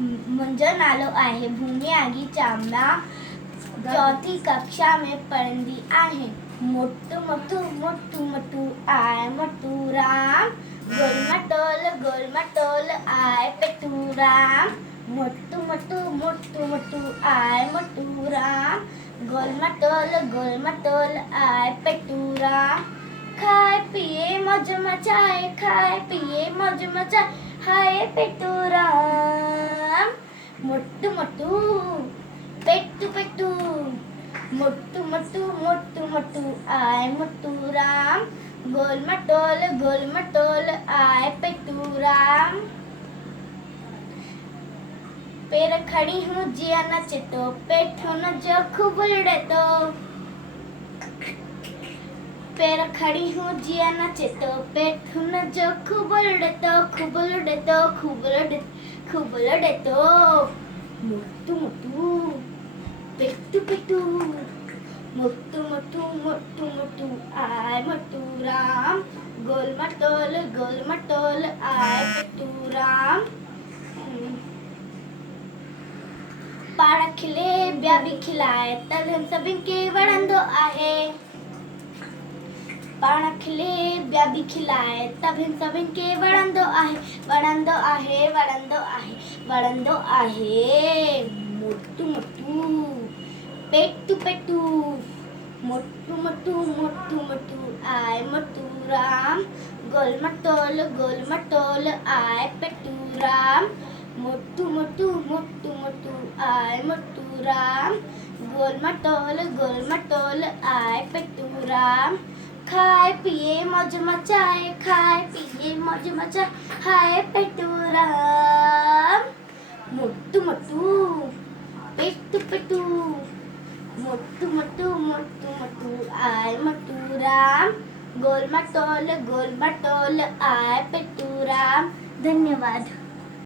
मंजन आलो आहे भूमि आगी चामना चौथी कक्षा में पढ़ंदी आहे। मोटू मोटू मोटू मोटू आए मोटू राम गोल मटोल आए पेटू राम। मोटू मोटू मोटू मोटू आए मोटू राम गोल मटोल आए पेटू राम। खाए पिए मौज मचाए खाए पिए मौज मचाए हाय पेटू राम। मोटू मोटू पेटू पेटू मोटू मोटू मोटू मोटू आए मोटू राम गोल मटोल आए पेटू राम। पैर खड़ी हूँ जिया नचे तो पेटू न जो खूब उलड़े तो। पैर खड़ी हूँ जिया नचे तो पेटू न जो खूब उलड़े तो खूब उलड़े तो खूब उलड़े खूब उलड़े तो। मोटू मोटू पेटू पेटू मोटू मोटू मोटू मोटू आए मोटू राम गोल मटोल आए पेटू राम। पाड़ा खिले ब्या भी खिलाए तब हम सभी के वड़ंदो आहे। पाड़ा खिले ब्या भी खिलाए तब हम सभी के वड़ंदो आहे वड़ंदो आहे वड़ंदो आहे वड़ंदो आहे। मोटू मोटू पेटू पेटू मोटू मोटू मोटू मोटू आए मोटू राम गोल मटोल आए पेटू राम। मोटू मोटू मोटू मोटू आए मोटू राम गोल मटोल आए पेटू राम। खाए पिए मौज मचाए खाए पिए मौज मचाए हाय पेटू राम। मोटू मोटू पेटू पेटू मोटू मोटू मोटू मोटू आए मोटू राम गोल मटोल आए पेटू राम। धन्यवाद।